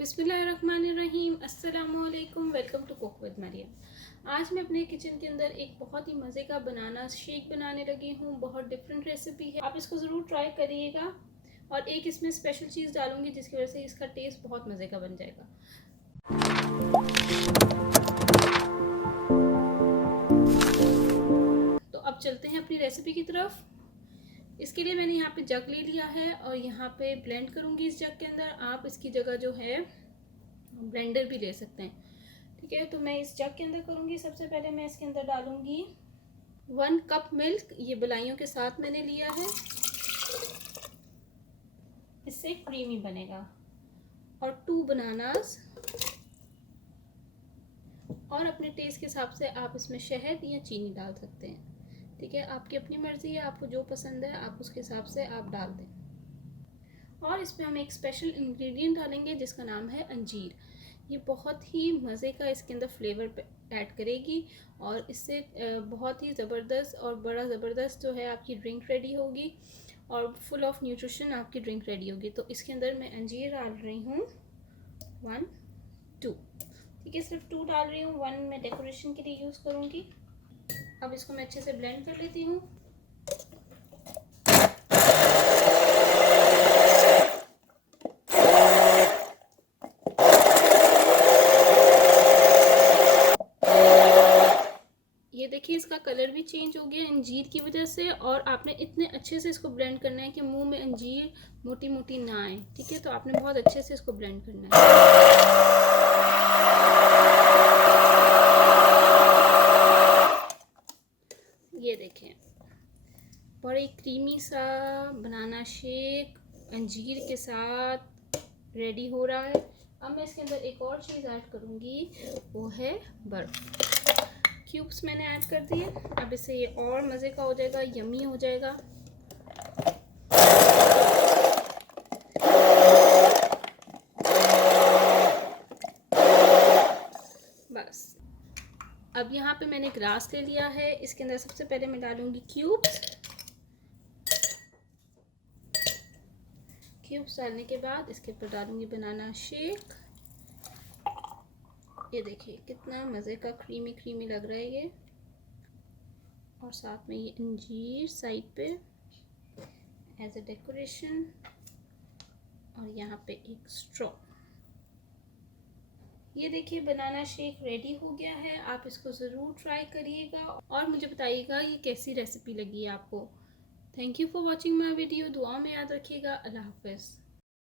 बिस्मिल्लाहिर्रहमानिर्रहीम, अस्सलामुअलैकुम। Welcome to cook with Mariam. आज मैं अपने किचन के अंदर एक बहुत ही मज़े का बनाना शेक बनाने लगी हूँ। बहुत डिफरेंट रेसिपी है, आप इसको ज़रूर ट्राई करिएगा। और एक इसमें स्पेशल चीज़ डालूंगी जिसकी वजह से इसका टेस्ट बहुत मज़े का बन जाएगा। तो अब चलते हैं अपनी रेसिपी की तरफ। इसके लिए मैंने यहाँ पे जग ले लिया है और यहाँ पे ब्लेंड करूँगी इस जग के अंदर। आप इसकी जगह जो है ब्लेंडर भी ले सकते हैं, ठीक है। तो मैं इस जग के अंदर करूँगी। सबसे पहले मैं इसके अंदर डालूँगी 1 कप मिल्क। ये बलाइयों के साथ मैंने लिया है, इससे क्रीमी बनेगा। और 2 बनानास, और अपने टेस्ट के हिसाब से आप इसमें शहद या चीनी डाल सकते हैं, ठीक है। आपकी अपनी मर्ज़ी है, आपको जो पसंद है आप उसके हिसाब से आप डाल दें। और इसमें हम एक स्पेशल इंग्रेडिएंट डालेंगे जिसका नाम है अंजीर। ये बहुत ही मज़े का इसके अंदर फ्लेवर ऐड करेगी और इससे बहुत ही ज़बरदस्त और बड़ा ज़बरदस्त जो है आपकी ड्रिंक रेडी होगी और फुल ऑफ न्यूट्रिशन आपकी ड्रिंक रेडी होगी। तो इसके अंदर मैं अंजीर डाल रही हूँ 1 2, ठीक है। सिर्फ 2 डाल रही हूँ, 1 मैं डेकोरेशन के लिए यूज़ करूँगी। अब इसको मैं अच्छे से ब्लेंड कर लेती हूँ। ये देखिए इसका कलर भी चेंज हो गया अंजीर की वजह से। और आपने इतने अच्छे से इसको ब्लेंड करना है कि मुंह में अंजीर मोटी मोटी ना आए, ठीक है। तो आपने बहुत अच्छे से इसको ब्लेंड करना है। ये देखें बड़ी क्रीमी सा बनाना शेक अंजीर के साथ रेडी हो रहा है। अब मैं इसके अंदर एक और चीज़ ऐड करूँगी, वो है बर्फ़। क्यूब्स मैंने ऐड कर दिए। अब इससे ये और मज़े का हो जाएगा, यमी हो जाएगा। बस अब यहाँ पे मैंने ग्लास ले लिया है, इसके अंदर सबसे पहले मैं डालूंगी क्यूब्स डालने के बाद इसके ऊपर डालूंगी बनाना शेक। ये देखिए कितना मज़े का क्रीमी क्रीमी लग रहा है ये। और साथ में ये अंजीर साइड पे एज ए डेकोरेशन, और यहाँ पे एक स्ट्रॉ। ये देखिए बनाना शेक रेडी हो गया है। आप इसको ज़रूर ट्राई करिएगा और मुझे बताइएगा ये कैसी रेसिपी लगी है आपको। Thank you for watching my video. दुआ में याद रखिएगा। अल्लाह हाफ़िज़।